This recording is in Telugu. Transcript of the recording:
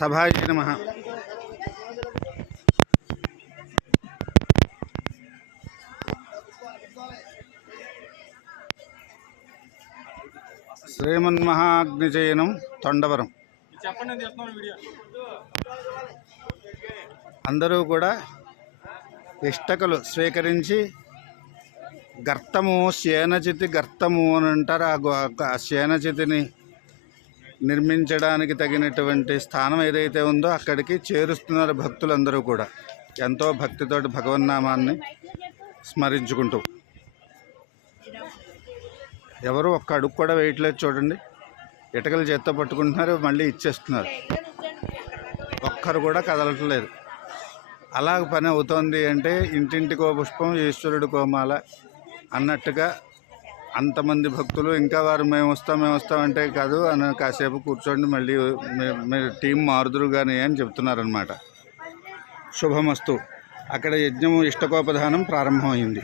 సభాయ నమః. శ్రీమన్మహాగ్నిజయనం తొండవరం. అందరూ కూడా ఇష్టకలు స్వీకరించి గర్తము శేనచితి గర్తము అని అంటారు. ఆ శేనచితిని నిర్మించడానికి తగినటువంటి స్థానం ఏదైతే ఉందో అక్కడికి చేరుస్తున్నారు భక్తులందరూ కూడా ఎంతో భక్తితోటి భగవన్నామాన్ని స్మరించుకుంటూ. ఎవరు ఒక్క అడుగు కూడా వేయట్లేదు చూడండి. ఇటకలు చేత్తో పట్టుకుంటున్నారు, మళ్ళీ ఇచ్చేస్తున్నారు. ఒక్కరు కూడా కదలట్లేదు. అలాగ పని అవుతోంది అంటే ఇంటింటికో పుష్పం ఈశ్వరుడికో మాల అన్నట్టుగా అంతమంది భక్తులు ఇంకా వారు మేము వస్తాం అంటే కాదు అని కాసేపు కూర్చోండి, మళ్ళీ మీరు టీం మారుదురు కానీ అని చెప్తున్నారనమాట. శుభమస్తు. అక్కడ యజ్ఞము ఇష్టకోపధానం ప్రారంభమైంది.